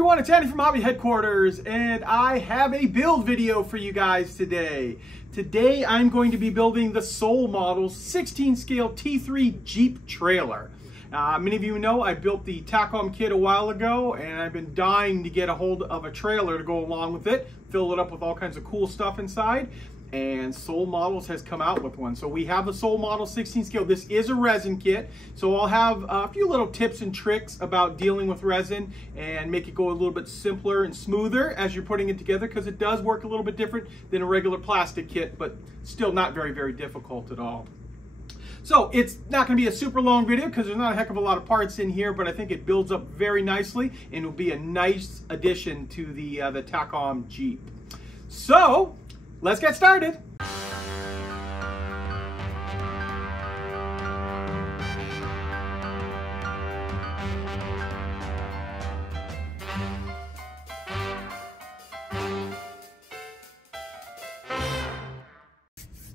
everyone, it's Andy from Hobby Headquarters, and I have a build video for you guys today. Today I'm going to be building the Soul Models 16 scale T3 Jeep trailer. Many of you know I built the TACOM kit a while ago, and I've been dying to get a hold of a trailer to go along with it, fill it up with all kinds of cool stuff inside. And Soul Models has come out with one. So we have the Soul Model 16 scale. This is a resin kit, so I'll have a few little tips and tricks about dealing with resin and make it go a little bit simpler and smoother as you're putting it together, because it does work a little bit different than a regular plastic kit, but still not very, very difficult at all. So it's not going to be a super long video because there's not a heck of a lot of parts in here, but I think it builds up very nicely and will be a nice addition to the TACOM Jeep. So let's get started.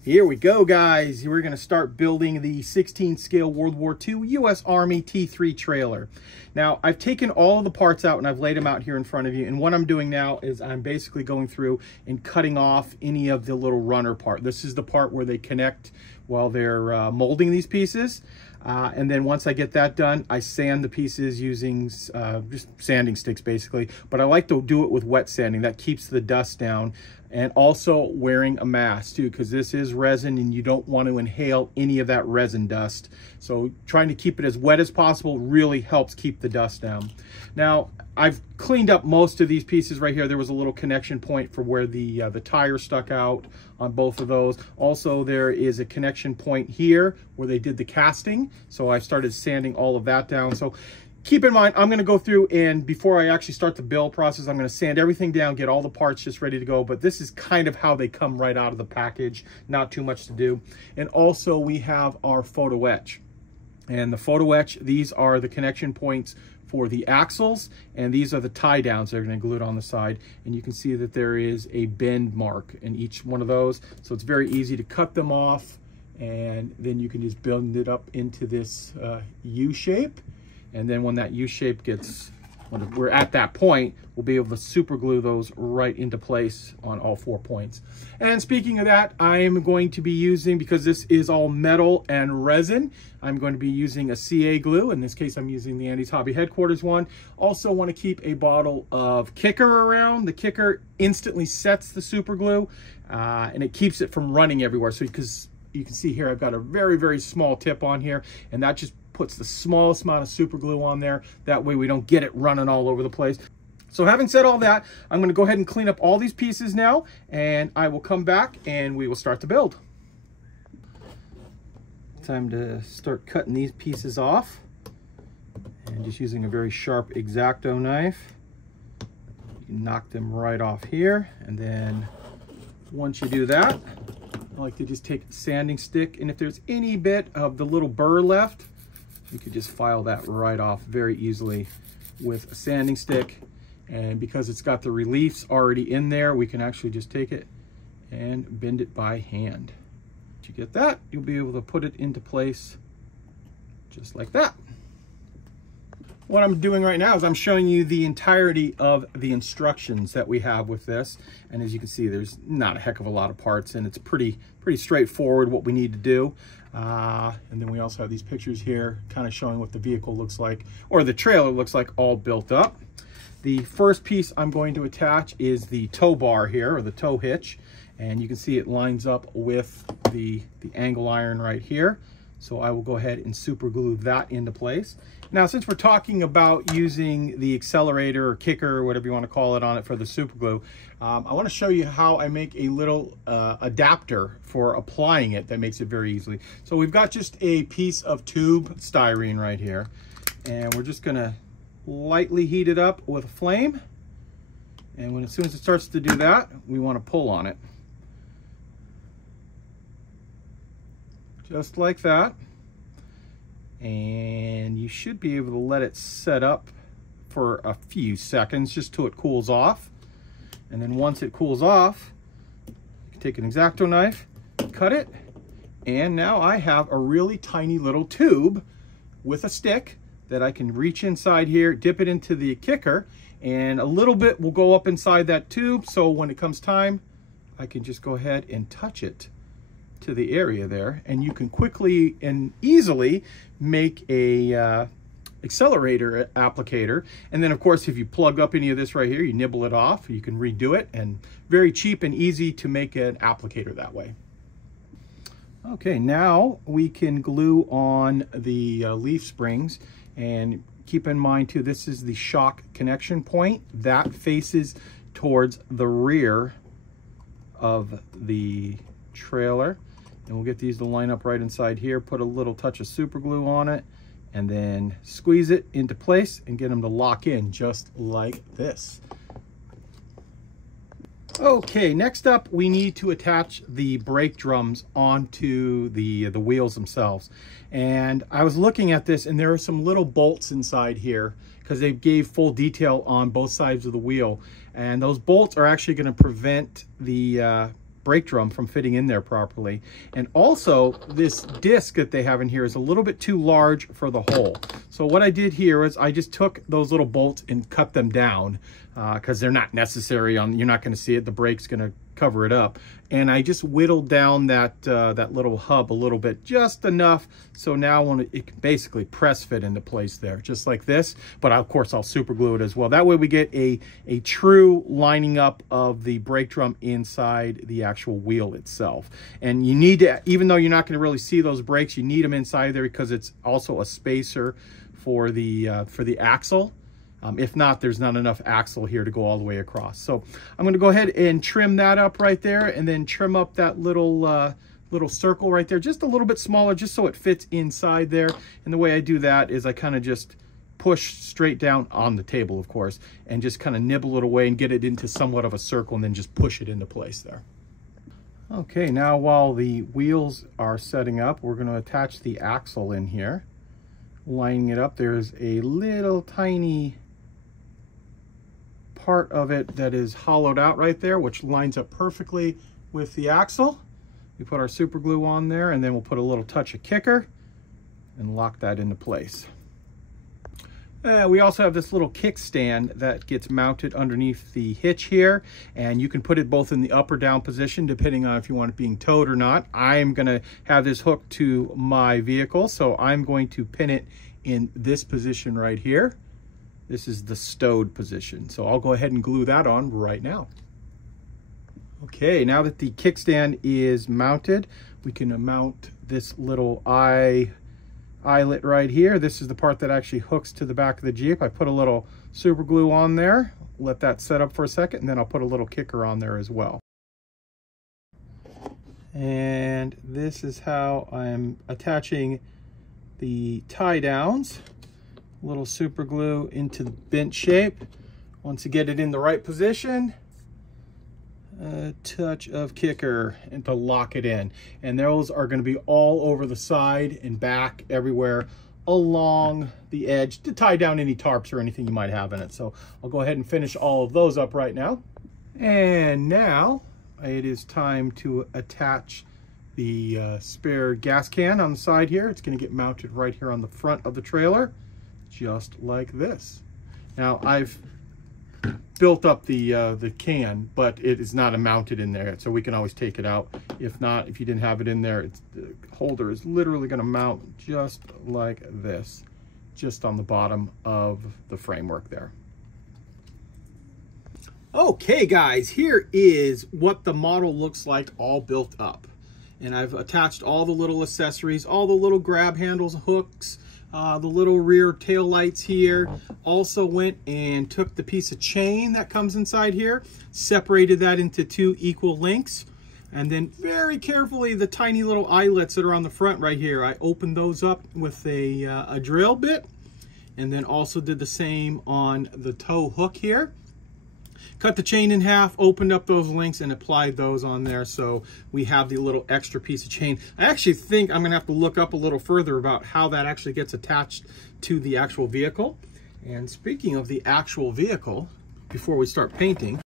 Here we go, guys. We're going to start building the 16 scale World War II US Army T3 trailer. Now, I've taken all of the parts out and I've laid them out here in front of you. And what I'm doing now is I'm basically going through and cutting off any of the little runner part. This is the part where they connect while they're molding these pieces. And then once I get that done, I sand the pieces using just sanding sticks, basically. But I like to do it with wet sanding. That keeps the dust down. And also wearing a mask too, because this is resin and you don't want to inhale any of that resin dust. So trying to keep it as wet as possible really helps keep the dust down. Now, I've cleaned up most of these pieces right here. There was a little connection point for where the tire stuck out on both of those. Also, there is a connection point here where they did the casting. So I started sanding all of that down. So keep in mind, I'm going to go through and before I actually start the build process, I'm going to sand everything down, get all the parts just ready to go. But this is kind of how they come right out of the package. Not too much to do. And also we have our photo etch. And the photo etch, these are the connection points for the axles, and these are the tie downs that are going to glue it on the side. And you can see that there is a bend mark in each one of those. So it's very easy to cut them off, and then you can just bend it up into this U shape. And then when that U shape gets, when we're at that point, we'll be able to super glue those right into place on all 4 points. And speaking of that, I am going to be using, because this is all metal and resin, I'm going to be using a CA glue. In this case, I'm using the Andy's Hobby Headquarters one. Also want to keep a bottle of Kicker around. The Kicker instantly sets the super glue and it keeps it from running everywhere. So because you can see here, I've got a very, very small tip on here, and that just puts the smallest amount of super glue on there. That way we don't get it running all over the place. So having said all that, I'm going to go ahead and clean up all these pieces now, and I will come back and we will start the build. Time to start cutting these pieces off, and just using a very sharp X-Acto knife. You can knock them right off here, and then once you do that, I like to just take a sanding stick, and if there's any bit of the little burr left, you could just file that right off very easily with a sanding stick. And because it's got the reliefs already in there, we can actually just take it and bend it by hand. Once you get that, you'll be able to put it into place just like that. What I'm doing right now is I'm showing you the entirety of the instructions that we have with this. And as you can see, there's not a heck of a lot of parts, and it's pretty straightforward what we need to do. And then we also have these pictures here kind of showing what the vehicle looks like, or the trailer looks like, all built up. The first piece I'm going to attach is the tow bar here, or the tow hitch. And you can see it lines up with the angle iron right here. So I will go ahead and super glue that into place. Now, since we're talking about using the accelerator or kicker or whatever you want to call it on it for the super glue, I want to show you how I make a little adapter for applying it that makes it very easily. So we've got just a piece of tube styrene right here, and we're just going to lightly heat it up with a flame. And as soon as it starts to do that, we want to pull on it. Just like that. And you should be able to let it set up for a few seconds just till it cools off. And then once it cools off, you can take an X-Acto knife, cut it, and now I have a really tiny little tube with a stick that I can reach inside here, dip it into the kicker, and a little bit will go up inside that tube. So when it comes time, I can just go ahead and touch it to the area there, and you can quickly and easily make a accelerator applicator. And then of course, if you plug up any of this right here, you nibble it off, you can redo it, and very cheap and easy to make an applicator that way. Okay, now we can glue on the leaf springs, and keep in mind too, this is the shock connection point that faces towards the rear of the trailer. And we'll get these to line up right inside here, put a little touch of super glue on it, and then squeeze it into place and get them to lock in just like this. Okay, next up we need to attach the brake drums onto the wheels themselves. And I was looking at this, and there are some little bolts inside here because they gave full detail on both sides of the wheel. And those bolts are actually going to prevent the brake drum from fitting in there properly. And also this disc that they have in here is a little bit too large for the hole. So what I did here is I just took those little bolts and cut them down because they're not necessary. You're not going to see it. The brake's going to cover it up. And I just whittled down that that little hub a little bit, just enough. So now when it can basically press fit into place there, just like this. But of course I'll super glue it as well. That way we get a true lining up of the brake drum inside the actual wheel itself. And you need to, even though you're not going to really see those brakes, you need them inside there because it's also a spacer for the axle. If not, there's not enough axle here to go all the way across. So I'm going to go ahead and trim that up right there, and then trim up that little little circle right there, just a little bit smaller, just so it fits inside there. And the way I do that is I kind of just push straight down on the table, of course, and just kind of nibble it away and get it into somewhat of a circle, and then just push it into place there. Okay, now while the wheels are setting up, we're going to attach the axle in here. Lining it up, there's a little tiny part of it that is hollowed out right there, which lines up perfectly with the axle. We put our super glue on there, and then we'll put a little touch of kicker and lock that into place. We also have this little kickstand that gets mounted underneath the hitch here, and you can put it both in the up or down position depending on if you want it being towed or not. I'm going to have this hooked to my vehicle, so I'm going to pin it in this position right here. This is the stowed position, so I'll go ahead and glue that on right now. Okay, now that the kickstand is mounted, we can mount this little eyelet right here. This is the part that actually hooks to the back of the Jeep. I put a little super glue on there, let that set up for a second, and then I'll put a little kicker on there as well. And this is how I'm attaching the tie downs. Little super glue into the bent shape. Once you get it in the right position, a touch of kicker and to lock it in. And those are going to be all over the side and back, everywhere along the edge to tie down any tarps or anything you might have in it. So I'll go ahead and finish all of those up right now. And now it is time to attach the spare gas can on the side here. It's going to get mounted right here on the front of the trailer, just like this. Now I've built up the can, but it is not mounted in there, so we can always take it out. If not, if you didn't have it in there, the holder is literally going to mount just like this, just on the bottom of the framework there. Okay guys, here is what the model looks like all built up. And I've attached all the little accessories, all the little grab handles, hooks, the little rear tail lights here. Also went and took the piece of chain that comes inside here, separated that into 2 equal lengths, and then very carefully the tiny little eyelets that are on the front right here, I opened those up with a drill bit, and then also did the same on the tow hook here. Cut the chain in half, opened up those links, and applied those on there, so we have the little extra piece of chain. I actually think I'm going to have to look up a little further about how that actually gets attached to the actual vehicle. And speaking of the actual vehicle, before we start painting,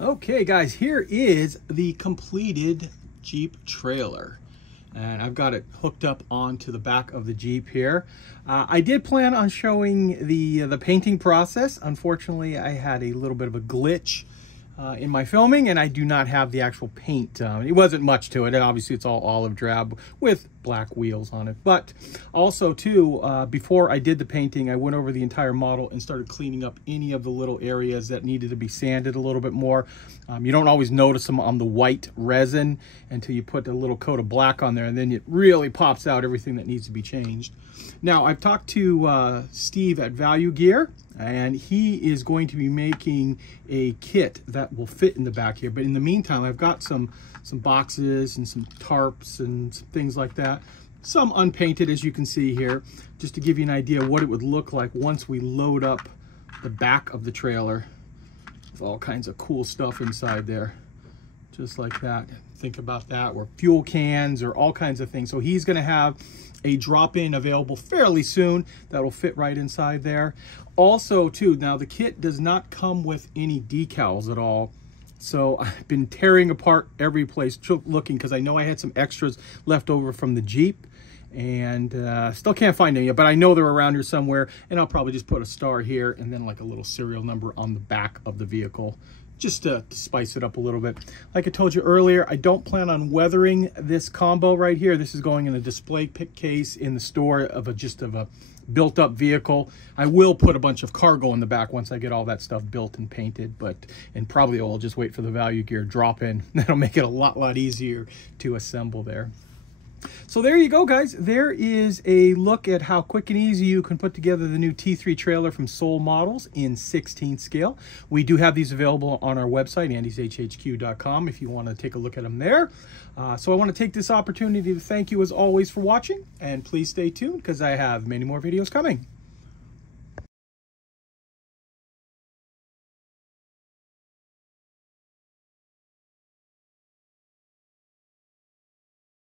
Okay guys, here is the completed Jeep trailer. And I've got it hooked up onto the back of the Jeep here. I did plan on showing the painting process. Unfortunately, I had a little bit of a glitch in my filming, and I do not have the actual paint. It wasn't much to it. Obviously, it's all olive drab with black wheels on it. But also, too, before I did the painting, I went over the entire model and started cleaning up any of the little areas that needed to be sanded a little bit more. You don't always notice them on the white resin until you put a little coat of black on there, and then it really pops out everything that needs to be changed. Now, I've talked to Steve at Value Gear, and he is going to be making a kit that will fit in the back here. But in the meantime, I've got some boxes and some tarps and some things like that. Some unpainted, as you can see here, just to give you an idea of what it would look like once we load up the back of the trailer with all kinds of cool stuff inside there. Just like that. Think about that, or fuel cans or all kinds of things. So he's going to have a drop-in available fairly soon that will fit right inside there. Also, too, now the kit does not come with any decals at all. So I've been tearing apart every place looking, because I know I had some extras left over from the Jeep, and still can't find any, but I know they're around here somewhere, and I'll probably just put a star here and then like a little serial number on the back of the vehicle, just to spice it up a little bit. Like I told you earlier, I don't plan on weathering this combo right here. This is going in a display case in the store of a built up vehicle. I will put a bunch of cargo in the back once I get all that stuff built and painted, and probably I'll just wait for the Value Gear drop in. That'll make it a lot easier to assemble there. So there you go, guys. There is a look at how quick and easy you can put together the new T3 trailer from Soul Models in 16 scale. We do have these available on our website, andyshhq.com, if you want to take a look at them there. So I want to take this opportunity to thank you as always for watching, and please stay tuned because I have many more videos coming.